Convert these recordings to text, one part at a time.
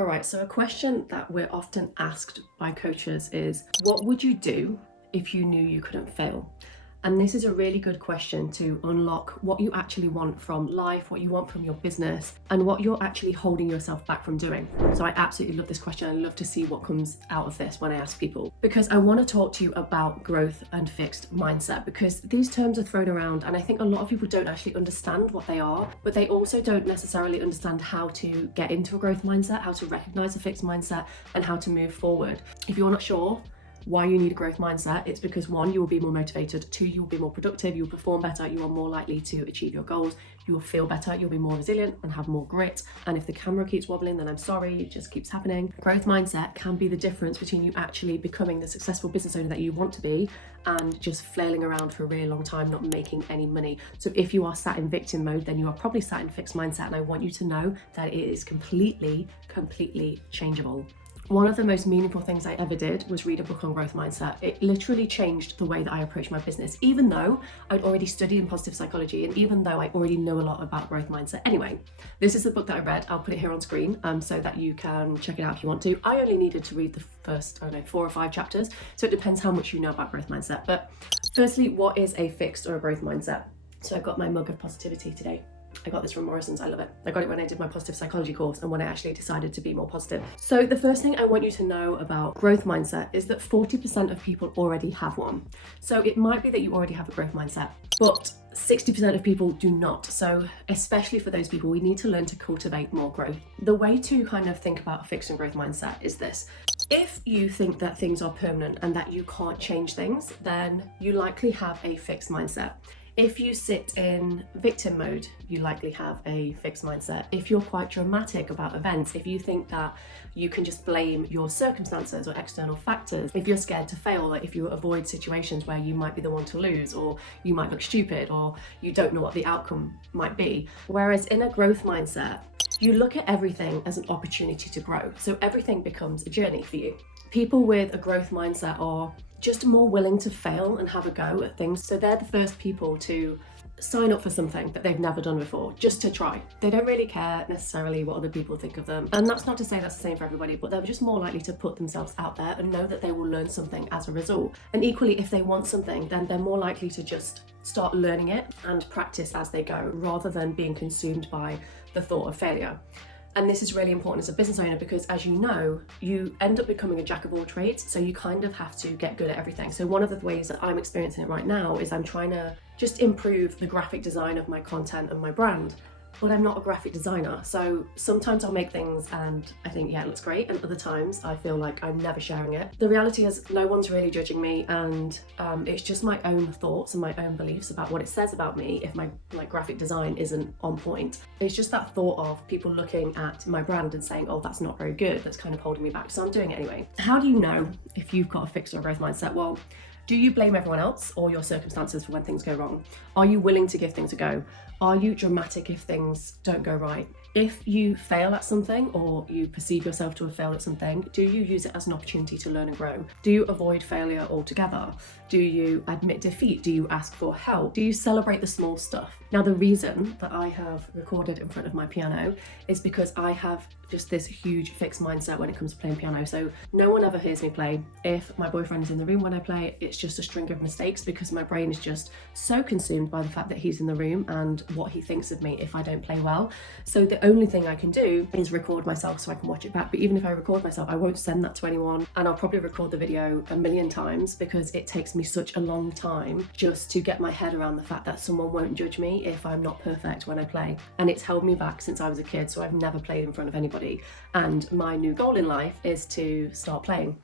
All right, so a question that we're often asked by coaches is, what would you do if you knew you couldn't fail? And this is a really good question to unlock what you actually want from life, what you want from your business, and what you're actually holding yourself back from doing. So I absolutely love this question. I love to see what comes out of this when I ask people, because I want to talk to you about growth and fixed mindset, because these terms are thrown around and I think a lot of people don't actually understand what they are, but they also don't necessarily understand how to get into a growth mindset, how to recognize a fixed mindset, and how to move forward. If you're not sure why you need a growth mindset, it's because 1, you will be more motivated, 2, you will be more productive, you will perform better, you are more likely to achieve your goals, you will feel better, you'll be more resilient and have more grit. And if the camera keeps wobbling, then I'm sorry, it just keeps happening. Growth mindset can be the difference between you actually becoming the successful business owner that you want to be and just flailing around for a really long time not making any money. So if you are sat in victim mode, then you are probably sat in fixed mindset, and I want you to know that it is completely changeable. One of the most meaningful things I ever did was read a book on growth mindset. It literally changed the way that I approach my business, even though I'd already studied in positive psychology and even though I already know a lot about growth mindset. Anyway, this is the book that I read. I'll put it here on screen so that you can check it out if you want to. I only needed to read the first, 4 or 5 chapters, so it depends how much you know about growth mindset. But firstly, what is a fixed or a growth mindset? So I've got my mug of positivity today. I got this from Morrison's, I love it. I got it when I did my positive psychology course and when I actually decided to be more positive. So the first thing I want you to know about growth mindset is that 40% of people already have one. So it might be that you already have a growth mindset, but 60% of people do not. So especially for those people, we need to learn to cultivate more growth. The way to kind of think about a fixed and growth mindset is this. If you think that things are permanent and that you can't change things, then you likely have a fixed mindset. If you sit in victim mode, you likely have a fixed mindset. If you're quite dramatic about events, if you think that you can just blame your circumstances or external factors, if you're scared to fail, or if you avoid situations where you might be the one to lose, or you might look stupid, or you don't know what the outcome might be. Whereas in a growth mindset, you look at everything as an opportunity to grow. So everything becomes a journey for you. People with a growth mindset are just more willing to fail and have a go at things. So they're the first people to sign up for something that they've never done before, just to try. They don't really care necessarily what other people think of them. And that's not to say that's the same for everybody, but they're just more likely to put themselves out there and know that they will learn something as a result. And equally, if they want something, then they're more likely to just start learning it and practice as they go, rather than being consumed by the thought of failure. And this is really important as a business owner because, as you know, you end up becoming a jack of all trades. So you kind of have to get good at everything. So one of the ways that I'm experiencing it right now is I'm trying to just improve the graphic design of my content and my brand. But I'm not a graphic designer. So sometimes I'll make things and I think, yeah, it looks great. And other times I feel like I'm never sharing it. The reality is no one's really judging me. And it's just my own thoughts and my own beliefs about what it says about me if my graphic design isn't on point. It's just that thought of people looking at my brand and saying, oh, that's not very good. That's kind of holding me back. So I'm doing it anyway. How do you know if you've got a fixed or a growth mindset? Well, do you blame everyone else or your circumstances for when things go wrong? Are you willing to give things a go? Are you dramatic if things don't go right? If you fail at something or you perceive yourself to have failed at something, do you use it as an opportunity to learn and grow? Do you avoid failure altogether? Do you admit defeat? Do you ask for help? Do you celebrate the small stuff? Now, the reason that I have recorded in front of my piano is because I have just this huge fixed mindset when it comes to playing piano. So no one ever hears me play. If my boyfriend is in the room when I play, it's just a string of mistakes because my brain is just so consumed by the fact that he's in the room and what he thinks of me if I don't play well. So the only thing I can do is record myself so I can watch it back. But even if I record myself, I won't send that to anyone, and I'll probably record the video a million times because it takes me such a long time just to get my head around the fact that someone won't judge me if I'm not perfect when I play. And it's held me back since I was a kid, so I've never played in front of anybody. And my new goal in life is to start playing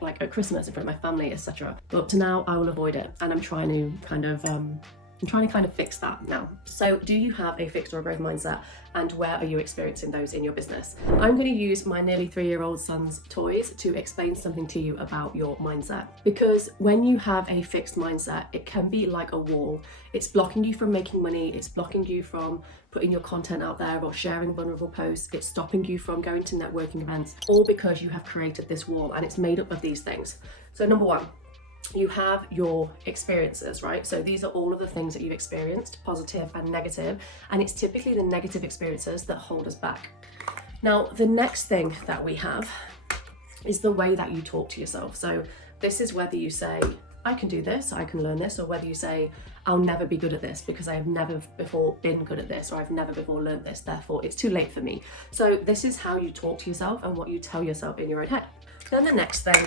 like at Christmas in front of my family, etc. But up to now, I will avoid it, and I'm trying to kind of fix that now. So do you have a fixed or a growth mindset, and where are you experiencing those in your business? I'm going to use my nearly 3-year-old son's toys to explain something to you about your mindset. Because when you have a fixed mindset, it can be like a wall. It's blocking you from making money. It's blocking you from putting your content out there or sharing vulnerable posts. It's stopping you from going to networking events, all because you have created this wall, and it's made up of these things. So number one, you have your experiences, right? So these are all of the things that you've experienced, positive and negative, and it's typically the negative experiences that hold us back. Now, the next thing that we have is the way that you talk to yourself. So this is whether you say, I can do this, I can learn this, or whether you say, I'll never be good at this because I have never before been good at this, or I've never before learned this, therefore it's too late for me. So this is how you talk to yourself and what you tell yourself in your own head. Then the next thing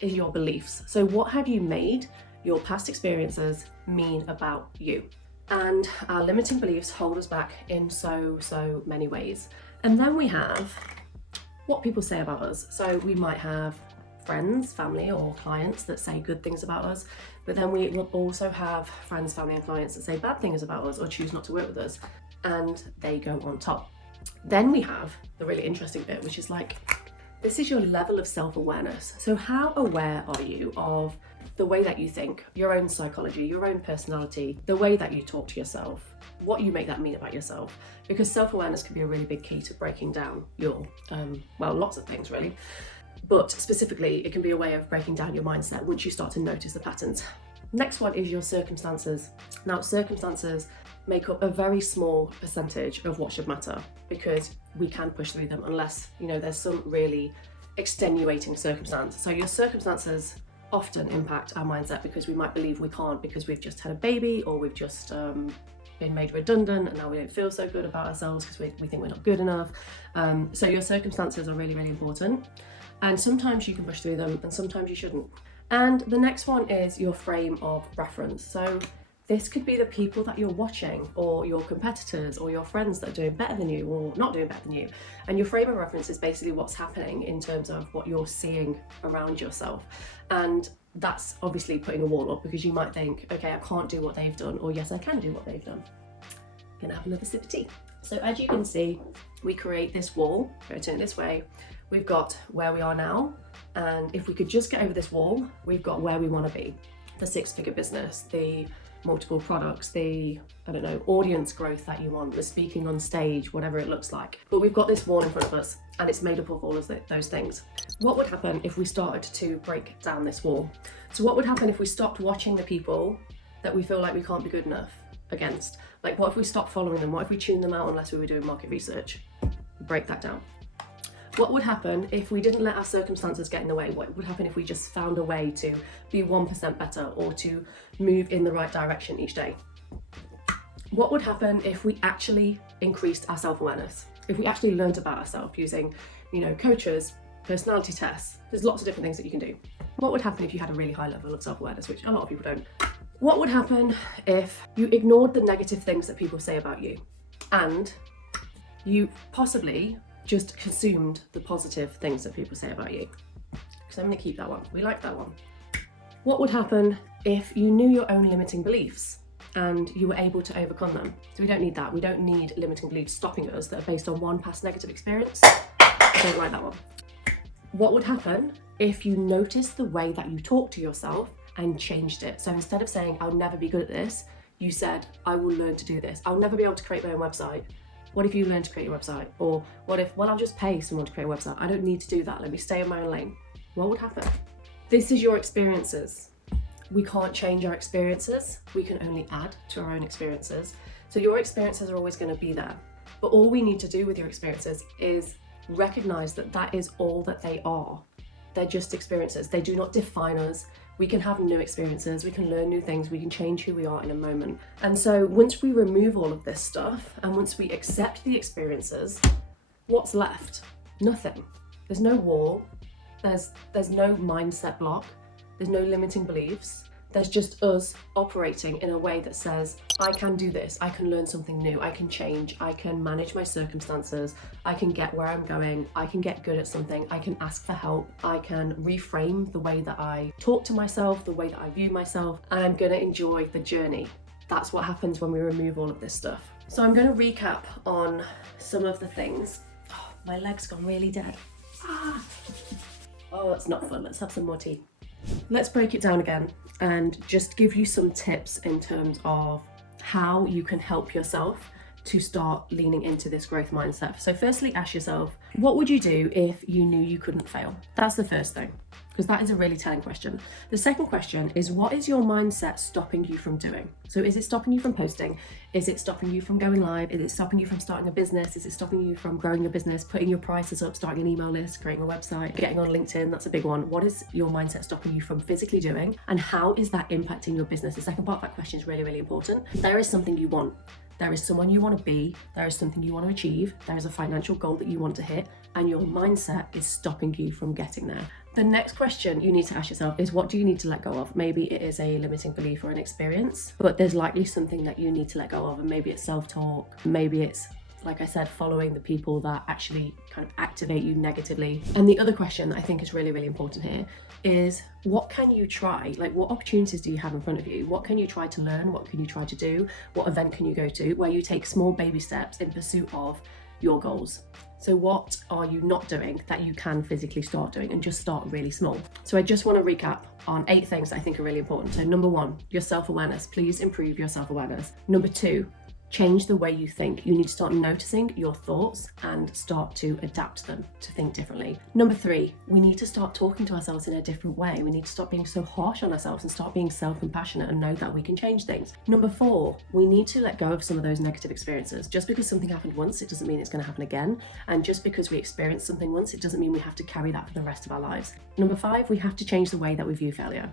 is your beliefs. So what have you made your past experiences mean about you? And our limiting beliefs hold us back in so many ways. And then we have what people say about us. So we might have friends, family, or clients that say good things about us, but then we will also have friends, family, and clients that say bad things about us or choose not to work with us, and they go on top. Then we have the really interesting bit, which is like, this is your level of self-awareness. So how aware are you of the way that you think, your own psychology, your own personality, the way that you talk to yourself, what you make that mean about yourself? Because self-awareness can be a really big key to breaking down your, lots of things really. But specifically, it can be a way of breaking down your mindset once you start to notice the patterns. Next one is your circumstances. Now, circumstances make up a very small percentage of what should matter, because we can push through them unless, there's some really extenuating circumstance. So your circumstances often impact our mindset because we might believe we can't because we've just had a baby, or we've just been made redundant and now we don't feel so good about ourselves because we think we're not good enough. So your circumstances are really, really important. And sometimes you can push through them and sometimes you shouldn't. And the next one is your frame of reference. So this could be the people that you're watching, or your competitors, or your friends that are doing better than you or not doing better than you. And your frame of reference is basically what's happening in terms of what you're seeing around yourself. And that's obviously putting a wall up, because you might think, okay, I can't do what they've done, or yes, I can do what they've done. Gonna have another sip of tea. So as you can see, we create this wall, go turn it this way. We've got where we are now, and if we could just get over this wall, we've got where we want to be. The six-figure business, the multiple products, the, audience growth that you want, the speaking on stage, whatever it looks like. But we've got this wall in front of us, and it's made up of all of those things. What would happen if we started to break down this wall? So what would happen if we stopped watching the people that we feel like we can't be good enough against? Like, what if we stopped following them? What if we tuned them out unless we were doing market research? Break that down. What would happen if we didn't let our circumstances get in the way? What would happen if we just found a way to be 1% better, or to move in the right direction each day? What would happen if we actually increased our self-awareness? If we actually learned about ourselves using, coaches, personality tests, there's lots of different things that you can do. What would happen if you had a really high level of self-awareness, which a lot of people don't? What would happen if you ignored the negative things that people say about you, and you possibly just consumed the positive things that people say about you? Because I'm going to keep that one. We like that one. What would happen if you knew your own limiting beliefs and you were able to overcome them? So we don't need that. We don't need limiting beliefs stopping us that are based on one past negative experience. I don't like that one. What would happen if you noticed the way that you talk to yourself and changed it? So instead of saying, I'll never be good at this, you said, I will learn to do this. I'll never be able to create my own website. What if you learn to create your website? Or what if, I'll just pay someone to create a website. I don't need to do that. Let me stay in my own lane. What would happen? This is your experiences. We can't change our experiences. We can only add to our own experiences. So your experiences are always going to be there. But all we need to do with your experiences is recognize that that is all that they are. They're just experiences. They do not define us. We can have new experiences, we can learn new things, we can change who we are in a moment. And so once we remove all of this stuff, and once we accept the experiences, what's left? Nothing. There's no wall, there's no mindset block, there's no limiting beliefs. There's just us operating in a way that says, I can do this, I can learn something new, I can change, I can manage my circumstances, I can get where I'm going, I can get good at something, I can ask for help, I can reframe the way that I talk to myself, the way that I view myself, and I'm gonna enjoy the journey. That's what happens when we remove all of this stuff. So I'm gonna recap on some of the things. Oh, my leg's gone really dead. Oh, that's not fun. Let's have some more tea. Let's break it down again and just give you some tips in terms of how you can help yourself to start leaning into this growth mindset. So firstly, ask yourself, what would you do if you knew you couldn't fail? That's the first thing, because that is a really telling question. The second question is, what is your mindset stopping you from doing? So is it stopping you from posting? Is it stopping you from going live? Is it stopping you from starting a business? Is it stopping you from growing your business, putting your prices up, starting an email list, creating a website, getting on LinkedIn? That's a big one. What is your mindset stopping you from physically doing? And how is that impacting your business? The second part of that question is really, really important. There is something you want. There is someone you want to be, there is something you want to achieve, there is a financial goal that you want to hit, and your mindset is stopping you from getting there. The next question you need to ask yourself is, what do you need to let go of? Maybe it is a limiting belief or an experience, but there's likely something that you need to let go of, and maybe it's self-talk, maybe it's, like I said, following the people that actually kind of activate you negatively. And the other question that I think is really, really important here is, what can you try? Like, what opportunities do you have in front of you? What can you try to learn? What can you try to do? What event can you go to where you take small baby steps in pursuit of your goals? So what are you not doing that you can physically start doing, and just start really small? So I just want to recap on 8 things that I think are really important. So number 1, your self-awareness. Please improve your self-awareness. Number 2, change the way you think. You need to start noticing your thoughts and start to adapt them to think differently. Number 3, we need to start talking to ourselves in a different way. We need to stop being so harsh on ourselves and start being self-compassionate and know that we can change things. Number 4, we need to let go of some of those negative experiences. Just because something happened once, it doesn't mean it's going to happen again. And just because we experienced something once, it doesn't mean we have to carry that for the rest of our lives. Number 5, we have to change the way that we view failure.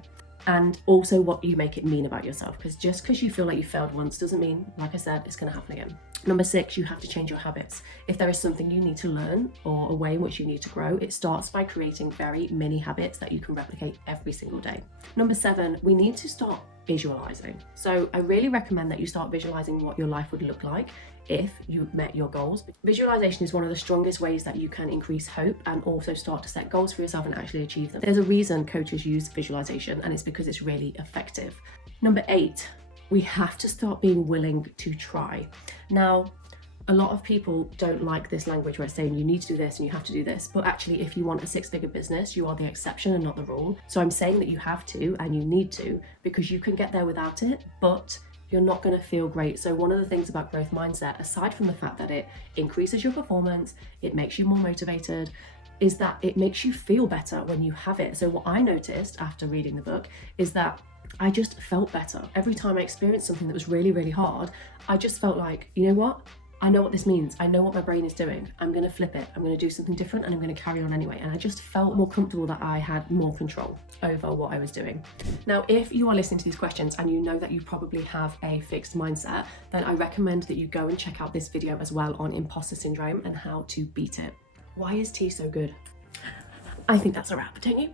And also what you make it mean about yourself, because just because you feel like you failed once doesn't mean, like I said, it's going to happen again. Number 6, you have to change your habits. If there is something you need to learn or a way in which you need to grow, it starts by creating very mini habits that you can replicate every single day. Number 7, we need to start visualizing. So I really recommend that you start visualizing what your life would look like if you met your goals. Visualization is one of the strongest ways that you can increase hope and also start to set goals for yourself and actually achieve them. There's a reason coaches use visualization, and it's because it's really effective. Number 8, we have to start being willing to try. Now, a lot of people don't like this language where it's saying you need to do this and you have to do this, but actually if you want a 6-figure business, you are the exception and not the rule. So I'm saying that you have to and you need to, because you can get there without it, but you're not going to feel great. So one of the things about growth mindset, aside from the fact that it increases your performance, it makes you more motivated, is that it makes you feel better when you have it. So what I noticed after reading the book is that I just felt better. Every time I experienced something that was really, really hard, I just felt like, you know what? I know what this means. I know what my brain is doing. I'm going to flip it. I'm going to do something different and I'm going to carry on anyway. And I just felt more comfortable that I had more control over what I was doing. Now, if you are listening to these questions and you know that you probably have a fixed mindset, then I recommend that you go and check out this video as well on imposter syndrome and how to beat it. Why is tea so good? I think that's a wrap, don't you?